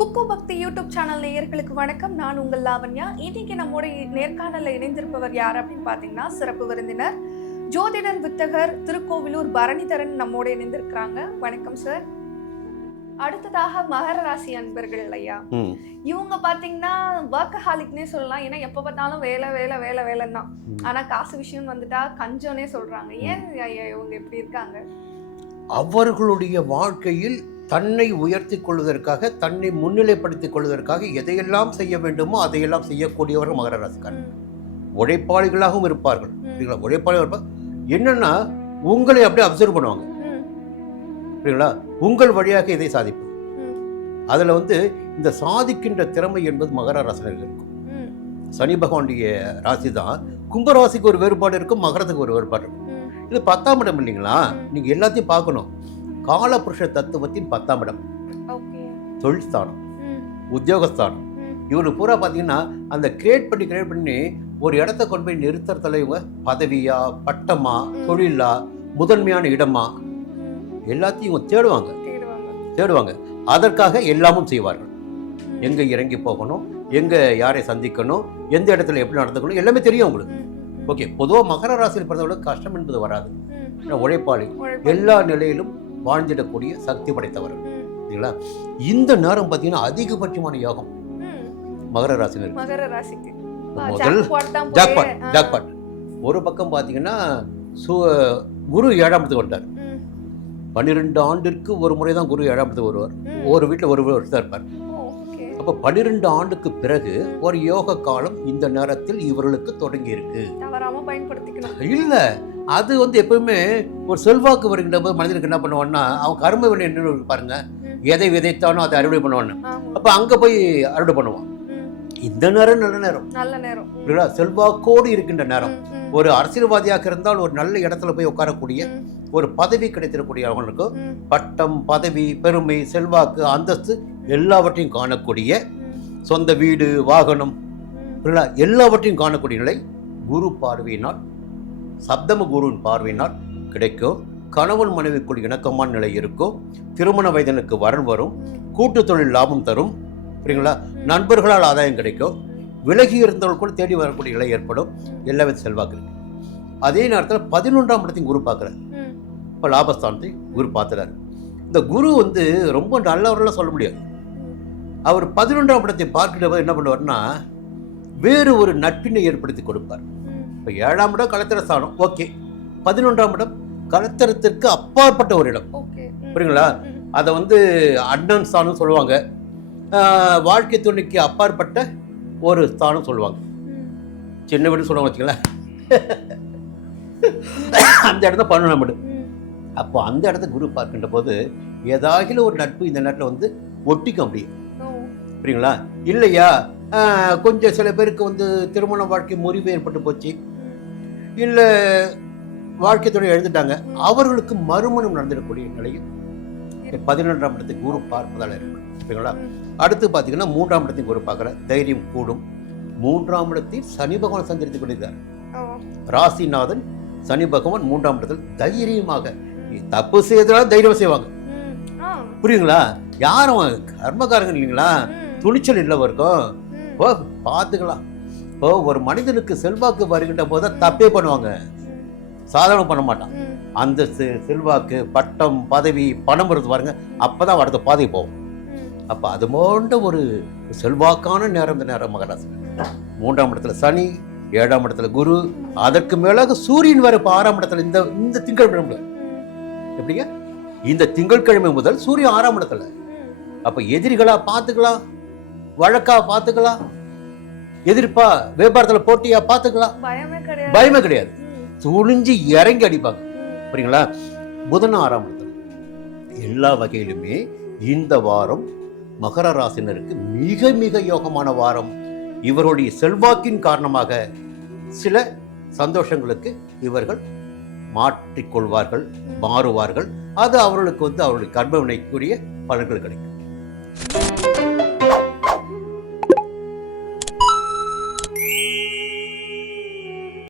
குக்கு பக்தி YouTube channel நேயர்களுக்கு வணக்கம். நான் உங்கள் லாவண்யா. இன்னைக்கு நம்மோட நேர்காணலில் இணைந்திருப்பவர் யார் அப்படின்னு பார்த்தீங்கன்னா, சிறப்பு விருந்தினர் ஜோதிடர் வித்தகர் திருக்கோவிலூர் பரணிதரன் நம்மோட இணைந்திருக்கிறாங்க. வணக்கம் சார். அடுத்ததாக மகர ராசி அன்பர்கள் ஐயா, இவங்க பாத்தீங்கன்னா ஒர்க்கஹாலிக்னே சொல்லலாம். ஏன்னா எப்ப பார்த்தாலும் வேலை வேலை வேலை வேலைன்னு தான். ஆனா காசு விஷயம் வந்துட்டா கஞ்சோனே சொல்றாங்க. ஏன் ஐயா இவங்க எப்படி இருக்காங்க? அவர்களுடைய வாழ்க்கையில் தன்னை உயர்த்தி கொள்வதற்காக, தன்னை முன்னிலைப்படுத்திக் கொள்வதற்காக எதையெல்லாம் செய்ய வேண்டுமோ அதையெல்லாம் செய்யக்கூடியவர்கள் மகர ராசிக்காரர். உழைப்பாளிகளாகவும் இருப்பார்கள். உழைப்பாளிகள் இருப்பார். என்னன்னா உங்களை அப்படியே அப்சர்வ் பண்ணுவாங்க. சரிங்களா? உங்கள் வழியாக இதை சாதிப்பது. அதுல இந்த சாதிக்கின்ற திறமை என்பது மகர ராசினர்கள் இருக்கும். சனி பகவானுடைய ராசி தான். கும்பராசிக்கு ஒரு வேறுபாடு இருக்கும், மகரத்துக்கு ஒரு வேறுபாடு இருக்கும். இது 10ஆம் இடம் இல்லைங்களா? நீங்க எல்லாத்தையும் பார்க்கணும். காலபுருஷ தத்துவத்தின் 10ஆம் இடம் தொழில் ஸ்தானம், உத்தியோகஸ்தானம். இவரு பூரா பார்த்தீங்கன்னா அந்த கிரியேட் பண்ணி ஒரு இடத்த கொண்டு போய் நிறுத்துறதுல இவங்க பதவியா, பட்டமா, தொழிலா, முதன்மையான இடமா எல்லாத்தையும் இவங்க தேடுவாங்க. அதற்காக எல்லாமும் செய்வார்கள். எங்க இறங்கி போகணும், எங்க யாரை சந்திக்கணும், எந்த இடத்துல எப்படி நடந்துக்கணும் எல்லாமே தெரியும் உங்களுக்கு. ஓகே, பொதுவாக மகர ராசியில் பிறந்தவர்களுக்கு கஷ்டம் என்பது வராது. உழைப்பாளி, எல்லா நிலையிலும் வாழ்ந்திடக்கூடிய சக்தி படைத்தவர்கள். சரிங்களா? இந்த நேரம் பார்த்தீங்கன்னா அதிகபட்சமான யோகம் மகர ராசினர். முதல் ஜாக்பாட். ஒரு பக்கம் பார்த்தீங்கன்னா குரு 7ஆம் இடத்துக்கு வந்தார். 12 ஆண்டிற்கு ஒரு முறை தான் குரு 7ஆம் இடத்துக்கு வருவார். ஒரு வீட்டில் ஒரு வருஷம் இருப்பார். அப்போ 12 ஆண்டுக்கு பிறகு ஒரு யோக காலம் இந்த நேரத்தில் இவர்களுக்கு தொடங்கி இருக்கு. இல்ல, அது எப்பவுமே ஒரு செல்வாக்கு வருகின்ற போது மனிதனுக்கு என்ன பண்ணுவான்னா, அவன் கர்ம வினை என்ன பாருங்க, எதை விதைத்தானோ அதை அறுவடை பண்ணுவான்னு. அப்ப அங்க போய் அறுவடை பண்ணுவான். இந்த நேரம் நல்ல நேரம், செல்வாக்கோடு இருக்கின்ற நேரம். ஒரு அரசியல்வாதியாக இருந்தால் ஒரு நல்ல இடத்துல போய் உட்காரக்கூடிய, ஒரு பதவி கிடைத்திருக்கூடிய அவங்களுக்கு பட்டம், பதவி, பெருமை, செல்வாக்கு, அந்தஸ்து எல்லாவற்றையும் காணக்கூடிய, சொந்த வீடு, வாகனம் எல்லாவற்றையும் காணக்கூடிய நிலை குரு பார்வையினால், சப்தம குருவின் பார்வையினால் கிடைக்கும். கணவன் மனைவிக்குள் இணக்கமான நிலை இருக்கும். திருமண வயதனுக்கு வரன் வரும். கூட்டு தொழில் லாபம் தரும். சரிங்களா? நண்பர்களால் ஆதாயம் கிடைக்கும். விலகி இருந்தவர்கள் கூட தேடி வரக்கூடிய நிலை ஏற்படும். எல்லா வித செல்வாக்கு இருக்கு. அதே நேரத்தில் 11ஆம் இடத்தையும் குரு பார்க்குறாரு. இப்போ லாபஸ்தானத்தை குரு பார்த்துறாரு. இந்த குரு ரொம்ப நல்லவரெல்லாம் சொல்ல முடியாது. அவர் 11ஆம் இடத்தை பார்க்கிற போது என்ன பண்ணுவார்னா, வேறு ஒரு நட்பினை ஏற்படுத்தி கொடுப்பார். இப்போ 7ஆம் இடம் கலத்திர ஸ்தானம், ஓகே. 11ஆம் இடம் கலத்திரத்திற்கு அப்பாற்பட்ட ஒரு இடம். புரியுங்களா? அதை அண்ணன் ஸ்தானம் சொல்லுவாங்க. வாழ்க்கை துணைக்கு அப்பாற்பட்ட ஒரு ஸ்தானம் சொல்லுவாங்க. சின்ன வீடு சொல்லுவாங்க வச்சுங்களேன். அந்த இடத்த 11ஆம் இடம். அப்போ அந்த இடத்த குரு பார்க்கின்ற போது ஏதாகிலும் ஒரு நட்பு இந்த நேரத்தில் ஒட்டிக்கும் அப்படியே. புரியுங்களா? இல்லையா, கொஞ்சம் சில பேருக்கு திருமண வாழ்க்கை முறிவு ஏற்பட்டு போச்சு, இல்லை வாழ்க்கை துணை எழுந்துட்டாங்க, அவர்களுக்கு மறுமணம் நடந்திடக்கூடிய நிலையும் 11ஆம் இடத்துக்கு குரு பார்ப்பதால் ஏற்படும். சரிங்களா? அடுத்து பார்த்தீங்கன்னா 3ஆம் இடத்தையும் குரு பார்க்குற, தைரியம் கூடும். 3ஆம் இடத்தில் சனி பகவான் சஞ்சரித்துக் கொண்டிருக்கார். ராசிநாதன் சனி பகவான் 3ஆம் இடத்தில் தைரியமாக தப்பு செய்யறதுனால தைரியம் செய்வாங்க. புரியுங்களா? யாரும் கர்மகாரங்க இல்லைங்களா, துணிச்சல் இல்லை இருக்கும். பார்த்துக்கலாம். இப்போ ஒரு மனிதனுக்கு செல்வாக்கு வருகின்ற போது தப்பே பண்ணுவாங்க, சாதாரண பண்ண மாட்டான். அந்த செல்வாக்கு, பட்டம், பதவி, பணம் வருது பாருங்க, அப்பதான் அடுத்த பாதை போகும். அப்ப அது போன்ற ஒரு செல்வாக்கான நேரம் இந்த நேரம் மகராசி. 3ஆம் இடத்துல சனி, 7ஆம் இடத்துல குரு, அதற்கு மேலாக சூரியன் வர 6ஆம் இடத்துல இந்த திங்கட்கிழமை. எப்படிங்க? இந்த திங்கட்கிழமை முதல் சூரியன் 6ஆம் இடத்துல. அப்ப எதிரிகளா பார்த்துக்கலாம், வழக்கா பார்த்துக்கலாம், எதிர்ப்பா வியாபாரத்துல போட்டியா பார்த்துக்கலாம், பயமே கிடையாது. துணிஞ்சு இறங்கி அடிப்பாங்க. புரியுங்களா? புதன் 6ஆம் இடத்துல. எல்லா வகையிலுமே இந்த வாரம் மகர ராசினருக்கு மிக மிக யோகமான வாரம். இவருடைய செல்வாக்கின் காரணமாக சில சந்தோஷங்களுக்கு இவர்கள் மாற்றிக்கொள்வார்கள், மாறுவார்கள். அது அவர்களுக்கு அவருடைய கர்ம வினைக்குரிய பலன்கள் கிடைக்கும்.